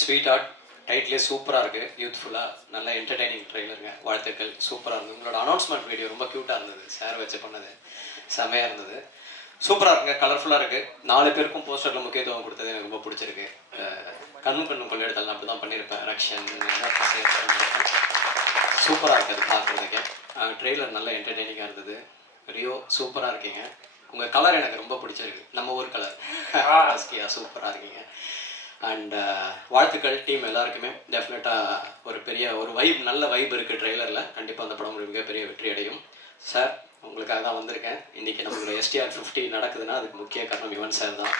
Sweet art டைட்டிலே சூப்பராக இருக்குது, யூத்ஃபுல்லாக நல்ல என்டர்டெய்னிங் ட்ரெய்லருங்க. வாழ்த்துக்கள், சூப்பராக இருந்தது. உங்களோட அனௌன்ஸ்மெண்ட் வீடியோ ரொம்ப க்யூட்டாக இருந்தது, சார் வச்சு பண்ணது செம்மையாக இருந்தது. சூப்பராக இருக்குங்க, கலர்ஃபுல்லாக இருக்குது. 4 பேருக்கும் போஸ்டரில் முக்கியத்துவம் கொடுத்தது எனக்கு ரொம்ப பிடிச்சிருக்கு. கண்ணும் கொண்டு எடுத்தாலும் அப்படி தான் பண்ணியிருப்பேன். ரக்ஷன் சூப்பராக இருக்குது அது பார்க்குறதுக்கு. ட்ரெய்லர் நல்ல என்டர்டெய்னிங்காக இருந்தது. ரியோ சூப்பராக இருக்கீங்க. உங்கள் கலர் எனக்கு ரொம்ப பிடிச்சிருக்கு, நம்ம ஊர் கலர். சூப்பராக இருக்கீங்க. அண்ட் வாழ்த்துக்கள் டீம் எல்லாருக்குமே. டெஃபினட்டாக ஒரு பெரிய ஒரு வைப், நல்ல வைப் இருக்குது ட்ரெய்லரில். கண்டிப்பாக அந்த படம் ஒரு மிகப்பெரிய வெற்றி அடையும். சார், உங்களுக்காக தான் வந்திருக்கேன். இன்றைக்கி நம்மளோட STR 50 நடக்குதுன்னா அதுக்கு முக்கிய காரணம் யுவன் சார் தான்.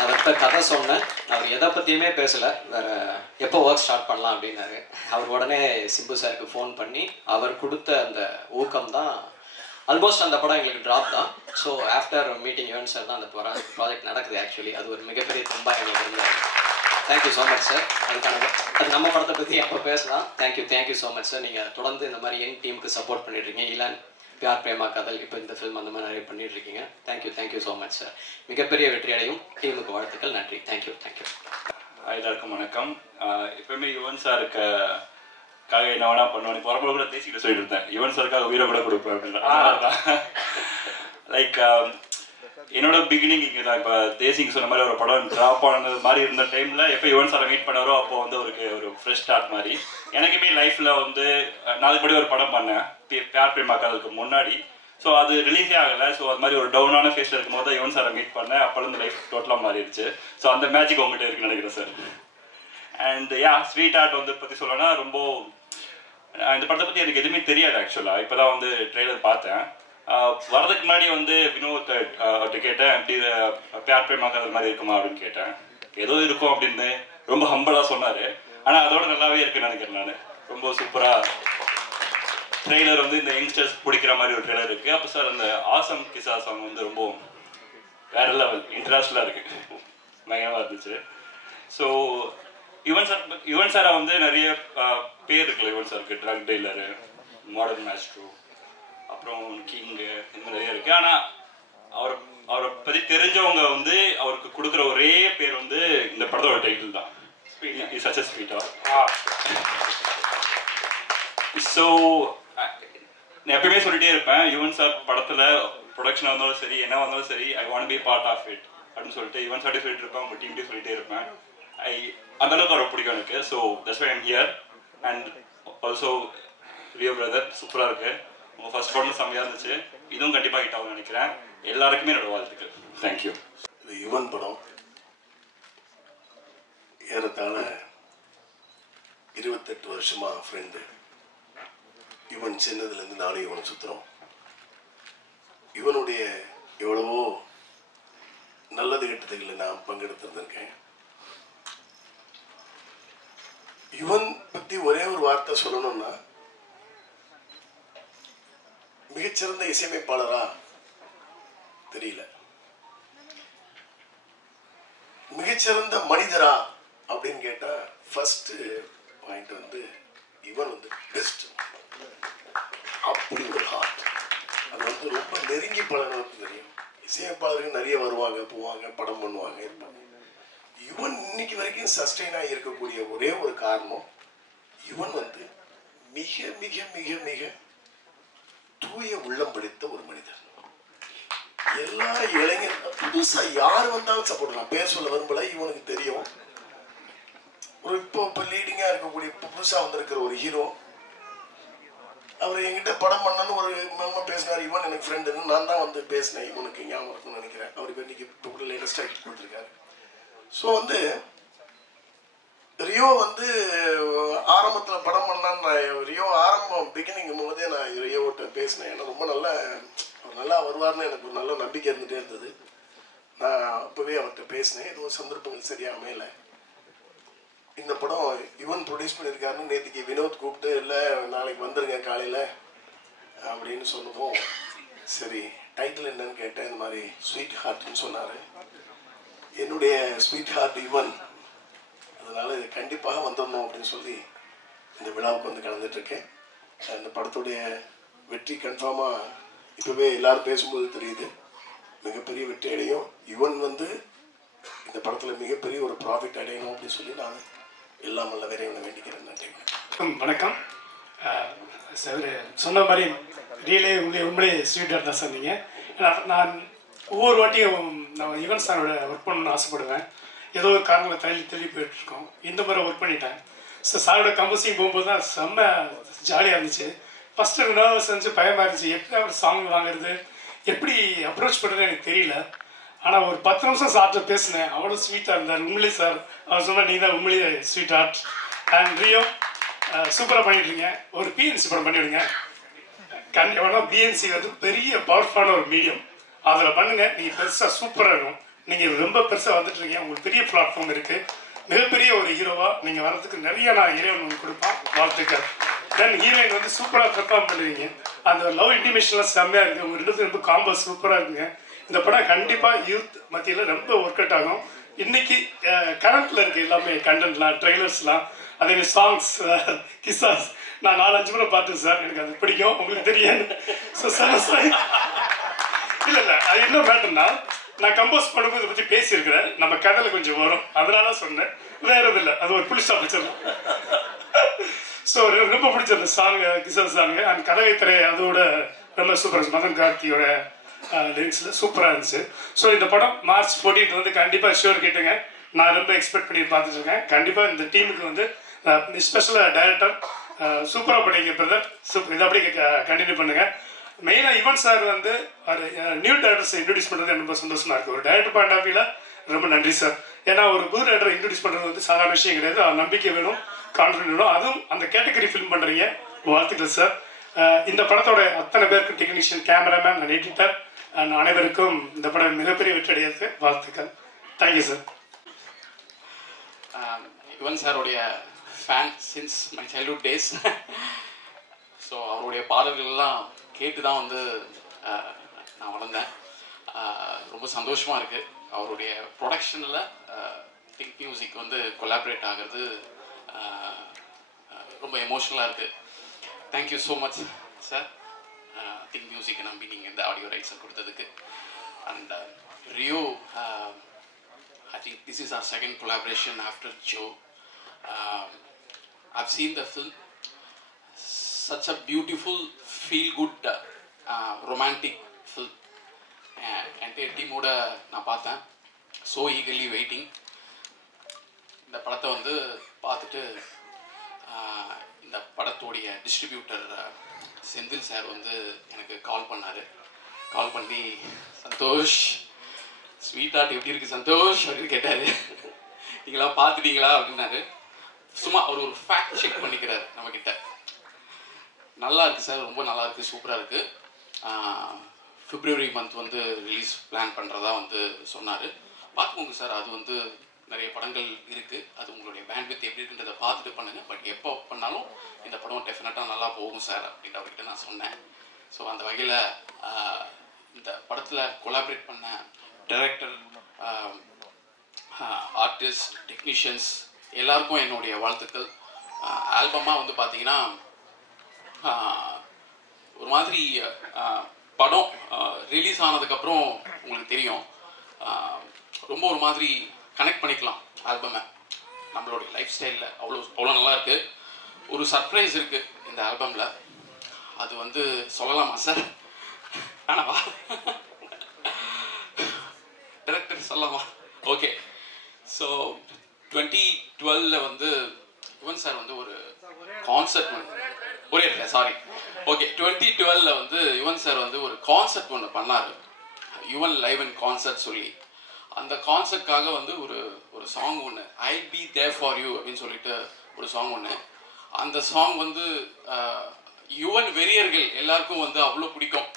அவர்கிட்ட கதை சொன்னேன், அவர் எதை பற்றியுமே பேசலை, வேறு எப்போ ஒர்க் ஸ்டார்ட் பண்ணலாம் அப்படின்னாரு. அவர் உடனே சிம்பு சாருக்கு ஃபோன் பண்ணி அவர் கொடுத்த அந்த ஊக்கம் தான் ஆல்மோஸ்ட் அந்த படம் எங்களுக்கு ட்ராப் தான். So after meeting Yuvan sir தான் அந்த ப்ராஜெக்ட் நடக்குது. ஆக்சுவலி அது ஒரு மிகப்பெரிய தும்பா எங்களுக்கு இருந்தார். Thank you so much sir. அது நம்ம படத்தை பற்றி அப்போ பேசலாம். Thank you so much sir. நீங்கள் தொடர்ந்து இந்த மாதிரி யங் டீமுக்கு சப்போர்ட் பண்ணிட்டுருக்கீங்க. இலான், பியார் பிரேமா காதல், இப்போ இந்த ஃபில்ம் அந்த மாதிரி நிறைய பண்ணிட்டுருக்கீங்க. Thank you so much sir. மிகப்பெரிய வெற்றி அடையும். டீமுக்கு வாழ்த்துக்கள். நன்றி. தேங்க்யூ. எல்லாருக்கும் வணக்கம். எப்பவுமே யுவன் சாருக்காக என்ன வேணா பண்ணுவேன். இப்போ வரப்போ கூட பேசிக்கிட்டு சொல்லிட்டு இருந்தேன், யுவன் சாருக்காக உயிரை கூட கொடுப்பேன் அப்படின்ற. லைக் என்னோட பிகினிங் இங்கே தான். இப்போ தேசிங் சொன்ன மாதிரி ஒரு படம் ட்ராப் ஆனது மாதிரி இருந்த டைமில் எப்போ யுவன் சாரை மீட் பண்ணாரோ அப்போ வந்து ஒரு ஃப்ரெஷ் ஸ்டார்ட் மாதிரி. எனக்குமே லைஃப்பில் வந்து நாளைக்கு முன்னாடி ஒரு படம் பண்ணேன், பியார் பிரேமா காதலுக்கு முன்னாடி. ஸோ அது ரிலீஸே ஆகலை. ஸோ அது மாதிரி ஒரு டவுனான ஃபேஸில் இருக்கும்போது தான் யுவன் சாரை மீட் பண்ணேன். அப்போலேருந்து லைஃப் டோட்டலாக மாறிடுச்சு. ஸோ அந்த மேஜிக் உங்கள்கிட்ட இருக்குன்னு நினைக்கிறேன் சார். அண்ட் ஸ்வீட் ஆர்ட் வந்து பற்றி சொல்லணும்னா ரொம்ப இந்த படத்தை பற்றி எனக்கு எதுவுமே தெரியாது ஆக்சுவலாக. இப்போ தான் வந்து ட்ரெய்லர் பார்த்தேன். வரதுக்கு முன்னாடி வந்து வினோத் அவர்கிட்ட கேட்டேன், எப்படி பியார் பிரேமா காதல் மாதிரி இருக்குமா அப்படின்னு கேட்டேன். ஏதோ இருக்கும் அப்படின்னு ரொம்ப ஹம்பலாக சொன்னார். ஆனால் அதோட நல்லாவே இருக்குன்னு நினைக்கிறேன் நான். ரொம்ப சூப்பராக ட்ரெய்லர் வந்து இந்த யங்ஸ்டர்ஸ் பிடிக்கிற மாதிரி ஒரு ட்ரெய்லர் இருக்குது. அப்போ சார் அந்த ஆசம் கிசா சாங் வந்து ரொம்ப வேற லெவல் இன்ட்ரெஸ்டாக இருக்குது, பயங்கரமாக இருந்துச்சு. ஸோ யுவன் சாரை வந்து நிறைய பேர் இருக்குல்ல யுவன் சாருக்கு. ட்ரக் டீலரு, மாடர்ன் மாஸ்ட்ரோ, அப்புறம் கிங்கு, இந்த மாதிரி நிறைய இருக்குது. ஆனால் அவரை பற்றி தெரிஞ்சவங்க வந்து அவருக்கு கொடுக்குற ஒரே பேர் வந்து இந்த படத்தோட டைட்டில் தான், such a sweet art. So நான் எப்பயுமே சொல்லிட்டே இருப்பேன், யுவன் சார் படத்தில் ப்ரொடக்ஷனாக இருந்தாலும் சரி, என்ன வந்தாலும் சரி, I want be part of it அப்படின்னு சொல்லிட்டு யுவன் சார்ட்டே சொல்லிட்டு இருப்பேன், உங்கள் டீம்லேயே சொல்லிட்டே இருப்பேன். அந்த அளவுக்கு அவரை பிடிக்கும் எனக்கு. So that's why I'm here. And also Rio brother சூப்பராக இருக்கு. உங்கள் ஃபர்ஸ்ட் படம் செம்மையாக இருந்துச்சு. இதுவும் கண்டிப்பாக ஹிட் ஆகும்னு நினைக்கிறேன். எல்லாருக்குமே என்னோட வாழ்த்துக்கள். தேங்க்யூ. இது யுவன் படம். ஏறத்தாழ 28 வருஷமா ஃப்ரெண்டு. யுவன் சின்னதுலேருந்து நானும் யுவன் சுற்றுறோம். யுவனுடைய எவ்வளவோ நல்லது கெட்டதுகளில் நான் பங்கெடுத்திருந்திருக்கேன். யுவன் பற்றி ஒரே ஒரு வார்த்தை சொல்லணும்னா, மிகச்சிறந்த இசையமைப்பாளரா தெரியல, மிகச்சிறந்த மனிதரா அப்படின்னு கேட்டா ஃபர்ஸ்ட் பாயிண்ட் வந்து யுவன் வந்து பெஸ்ட். அப்படி ஒரு ஹார்ட். அது வந்து ரொம்ப நெருங்கி பழகிறதுக்கு தெரியும். இசையமைப்பாளர்கள் நிறைய வருவாங்க போவாங்க, படம் பண்ணுவாங்க, இருப்பாங்க. யுவன் இன்னைக்கு வரைக்கும் சஸ்டெயின் ஆகி இருக்கக்கூடிய ஒரே ஒரு காரணம், யுவன் வந்து மிக மிக மிக மிக தூய உள்ளம் படைத்த ஒரு மனிதர். எல்லா இளைஞர்கள் புதுசா யார் வந்தாலும் சப்போர்ட் பண்ணலாம். பேர் சொல்ல விரும்பல, இவனுக்கு தெரியும். ஒரு இப்போ லீடிங்கா இருக்கக்கூடிய புதுசா வந்திருக்கிற ஒரு ஹீரோ, அவர் என்கிட்ட படம் பண்ணணும்னு ஒரு மெல்மா பேசினார். யுவன் எனக்கு ஃப்ரெண்டுன்னு நான் தான் வந்து பேசினேன். இவனுக்கு ஞாபகம் இருக்குன்னு நினைக்கிறேன். அவர் இப்போ இன்னைக்கு இப்போ கூட லேட்டஸ்டாக ஹிட் கொடுத்துருக்காரு. ஸோ வந்து ரியோ வந்து ஆரம்பத்தில் படம் பண்ணலான்னு நான் ரியோ ஆரம்பம் பிகினிங் போதே நான் ரியோட்ட பேசினேன். ஏன்னா ரொம்ப நல்லா வருவார்னு எனக்கு ஒரு நல்ல நம்பிக்கை இருந்துகிட்டே இருந்தது. நான் அப்போவே அவர்கிட்ட பேசினேன். ஏதோ சந்தர்ப்பங்கள் சரியாக அமையலை. இந்த படம் யுவன் ப்ரொடியூஸ் பண்ணியிருக்காருன்னு நேற்றுக்கு வினோத் கூப்பிட்டு, இல்லை நாளைக்கு வந்துருங்க காலையில் அப்படின்னு சொன்னதும், சரி டைட்டில் என்னன்னு கேட்டேன். இந்த மாதிரி ஸ்வீட் ஹார்ட்னு சொன்னார். என்னுடைய ஸ்வீட் ஹார்ட் யுவன், அதனால இது கண்டிப்பாக வந்துடணும் அப்படின்னு சொல்லி இந்த விழாவுக்கு வந்து கலந்துட்டுருக்கேன். இந்த படத்துடைய வெற்றி கன்ஃபார்மாக இப்போவே எல்லாரும் பேசும்போது தெரியுது, மிகப்பெரிய வெற்றி அடையும். யுவன் வந்து இந்த படத்தில் மிகப்பெரிய ஒரு ப்ராஃபிட் அடையணும் அப்படின்னு சொல்லி நான் எல்லாம் வல்ல இறைவனை வேண்டிக்கிறேன். நன்றி. வணக்கம். சார் சொன்ன மாதிரி ரியலே உண்மையிலே ஸ்வீட்டாக தான் சொன்னீங்க. நான் ஒவ்வொரு வாட்டியும் நான் யுவன் சாரோட ஒர்க் பண்ணணும்னு ஆசைப்படுவேன். ஏதோ ஒரு காரணங்களை தள்ளி போயிட்டுருக்கோம். இந்த முறை ஒர்க் பண்ணிட்டேன். ஸோ சாரோட கம்போசிங் போகும்போது தான் செம்ம ஜாலியாக இருந்துச்சு. ஃபஸ்ட்டு நர்வஸ் இருந்துச்சு, பயமாக இருந்துச்சு. எப்படி அவர் சாங் வாங்குறது, எப்படி அப்ரோச் பண்ணுறது எனக்கு தெரியல. ஆனால் ஒரு 10 நிமிஷம் சார்ட்ட பேசினேன். அவ்வளோ ஸ்வீட்டாக இருந்தார். உண்மையிலே சார் அவர் சொன்னால் நீங்கள் தான் உண்மையிலே ஸ்வீட் ஆர்ட். அண்ட் ரியோ சூப்பராக பண்ணிட்டுருங்க. ஒரு பிஎன்சி படம் பண்ணிவிடுங்க. கண்டிப்பாக பிஎன்சி வந்து பெரிய பவர்ஃபுல்லான ஒரு மீடியம். அதில் பண்ணுங்கள். நீங்கள் பெருசாக சூப்பராக இருக்கும். நீங்கள் ரொம்ப பெருசாக வந்துட்டுருக்கீங்க. உங்களுக்கு பெரிய பிளாட்ஃபார்ம் இருக்குது. மிகப்பெரிய ஒரு ஹீரோவாக நீங்கள் வர்றதுக்கு நிறைய நான் இறைவன் உங்களுக்கு கொடுப்பான். வாழ்த்துக்கள். தென் ஹீரோயின் வந்து சூப்பராக பெர்ஃபார்ம் பண்ணுவீங்க. அந்த லவ் இன்டிமேஷன்லாம் செம்மையாக இருக்குது. உங்கள் 2 பேரும் ரொம்ப காம்போ சூப்பராக இருக்குங்க. இந்த படம் கண்டிப்பாக யூத் மத்தியில் ரொம்ப ஒர்க் அவுட் ஆகும். இன்னைக்கு கரண்ட்டில் இருக்குது எல்லாமே கண்டென்ட்லாம், ட்ரெய்லர்ஸ்லாம், அதே சாங்ஸ், கிசாஸ். நான் 4-5 முறை பார்த்தேன் சார். எனக்கு அது பிடிக்கும். உங்களுக்கு தெரியாது. ஸோ சார் இல்லை அது என்ன மேட்டர்னா, நான் கம்போஸ் பண்ணும்போது இதை பற்றி பேசியிருக்கிறேன். நம்ம கதையில் கொஞ்சம் வரும், அதனால சொன்னேன். வேற எதுவும் இல்லை. அது ஒரு புலிஸ்டா வச்சிடலாம். ஸோ ரொம்ப பிடிச்ச சாங்கு, கிசாஸ் சாங்கு. அண்ட் கதவை திரை அதோட ரொம்ப சூப்பர். மதன் கார்த்தியோட லிரிக்ஸில் சூப்பராக இருந்துச்சு. ஸோ இந்த படம் March 14 வந்து கண்டிப்பாக ஷோர் கேட்டுங்க. நான் ரொம்ப எக்ஸ்பெக்ட் பண்ணி பார்த்துட்ருக்கேன். கண்டிப்பாக இந்த டீமுக்கு வந்து ஸ்பெஷலாக டைரக்டர் சூப்பராக படிங்க பிரதர். சூப்பர். இதை அப்படியே கண்டினியூ பண்ணுங்கள். மெயினாக யுவன் சார் வந்து நியூ டேரக்டர்ஸை இன்ட்ரடியூஸ் பண்ணுறது எனக்கு ரொம்ப சந்தோஷமாக இருக்குது. ஒரு டேரக்டர் பாயிண்ட் ஆஃப் வியூவில் ரொம்ப நன்றி சார். ஏன்னா ஒரு புது டேரக்டரை இன்ட்ரடியூஸ் பண்ணுறது வந்து சாதாரண விஷயம் கிடையாது. நம்பிக்கை வேணும், கான்ஃபிடன்ட் வேணும். அதுவும் அந்த கேட்டகரி ஃபில்ம் பண்ணுறீங்க. வாழ்த்துக்கள் சார். இந்த படத்தோட அத்தனை பேருக்கு technician, cameraman and editor and அனைவருக்கும் இந்த படம் மிகப்பெரிய வெற்றி அடையாது. வாழ்த்துக்கள். Thank you sir. யுவன் சாரோடைய fan since my childhood days. So அவருடைய பாடல்கள்லாம் கேட்டு தான் வந்து நான் வளர்ந்தேன். ரொம்ப சந்தோஷமாக இருக்குது. அவருடைய ப்ரொடக்ஷனில் திங்க் மியூசிக் வந்து கொலாபரேட் ஆகிறது ரொம்ப எமோஷ்னலாக இருக்குது. Thank you so much sir. Think மியூசிக்கை நம்பி நீங்கள் இந்த ஆடியோ ரைட்ஸை கொடுத்ததுக்கு. And Rio, I think this is our second collaboration after Joe. I've seen the film. Such a beautiful, feel-good, romantic film. Entire team oda na paathen. So eagerly waiting. இந்த படத்தை வந்து பார்த்துட்டு இந்த படத்தோடைய டிஸ்ட்ரிபியூட்டர் செந்தில் சார் வந்து எனக்கு கால் பண்ணார். கால் பண்ணி சந்தோஷ் ஸ்வீட் ஆர்ட் எப்படி இருக்குது சந்தோஷ் அப்படின்னு கேட்டார். நீங்களா பார்த்துட்டீங்களா அப்படின்னாரு. சும்மா அவர் ஒரு ஃபேக்ட் செக் பண்ணிக்கிறார் நம்மக்கிட்ட. நல்லா இருக்குது சார், ரொம்ப நல்லா இருக்குது, சூப்பராக இருக்குது. February month வந்து ரிலீஸ் பிளான் பண்ணுறதா வந்து சொன்னார். பார்த்துக்கோங்க சார், அது வந்து நிறைய படங்கள் இருக்குது. அது உங்களுடைய பேண்ட்வித் எப்படி இருக்குன்றதை பார்த்துட்டு பண்ணுங்கள். பட் எப்போ பண்ணாலும் இந்த படம் டெஃபினட்டாக நல்லா போகும் சார் அப்படின்ற அவர்கிட்ட நான் சொன்னேன். ஸோ அந்த வகையில் இந்த படத்தில் கொலாபரேட் பண்ண டைரக்டர், ஆர்டிஸ்ட், டெக்னீஷியன்ஸ் எல்லாருக்கும் என்னுடைய வாழ்த்துக்கள். ஆல்பமாக வந்து பார்த்தீங்கன்னா ஒரு மாதிரி படம் ரிலீஸ் ஆனதுக்கப்புறம் உங்களுக்கு தெரியும், ரொம்ப ஒரு மாதிரி கனெக்ட் பண்ணிக்கலாம் ஆல்பமை நம்மளுடைய லைஃப் ஸ்டைலில். அவ்வளோ நல்லா இருக்குது. ஒரு சர்ப்ரைஸ் இருக்குது இந்த ஆல்பமில். அது வந்து சொல்லலாமா சார்? ஆனாவா டைரக்டர் சொல்லலாமா? ஓகே. ஸோ 2012 வந்து யுவன் சார் வந்து ஒரு கான்செப்ட் சாரி ஓகே 2012 வந்து யுவன் சார் வந்து ஒரு கான்செப்ட் ஒன்று பண்ணார். யுவன் லைவ் அண்ட் கான்செர்ட் சொல்லி. அந்த கான்செப்ட்காக வந்து ஒரு சாங் ஒன்று, I be there for you அப்படின்னு சொல்லிட்டு ஒரு சாங் ஒன்று. அந்த சாங் வந்து யுவன் வெறியர்கள் எல்லாருக்கும் வந்து அவ்வளோ பிடிக்கும்.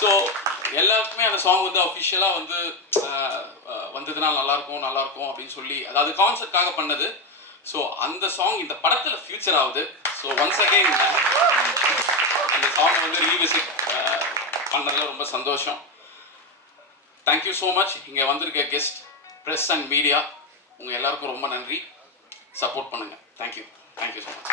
ஸோ எல்லாருக்குமே அந்த சாங் வந்து அஃபிஷியலாக வந்து வந்ததுன்னா நல்லாயிருக்கும் அப்படின்னு சொல்லி, அதாவது கான்செப்ட்காக பண்ணது. ஸோ அந்த சாங் இந்த படத்தில் ஃபியூச்சர் ஆகுது. ஸோ ஒன்ஸ் அகைன் அந்த சாங் வந்து ரீவிசிட் பண்ணதில் ரொம்ப சந்தோஷம். Thank you so much. இங்கே வந்திருக்க கெஸ்ட், ப்ரெஸ் அண்ட் மீடியா, உங்கள் எல்லாருக்கும் ரொம்ப நன்றி. சப்போர்ட் பண்ணுங்கள். Thank you so much.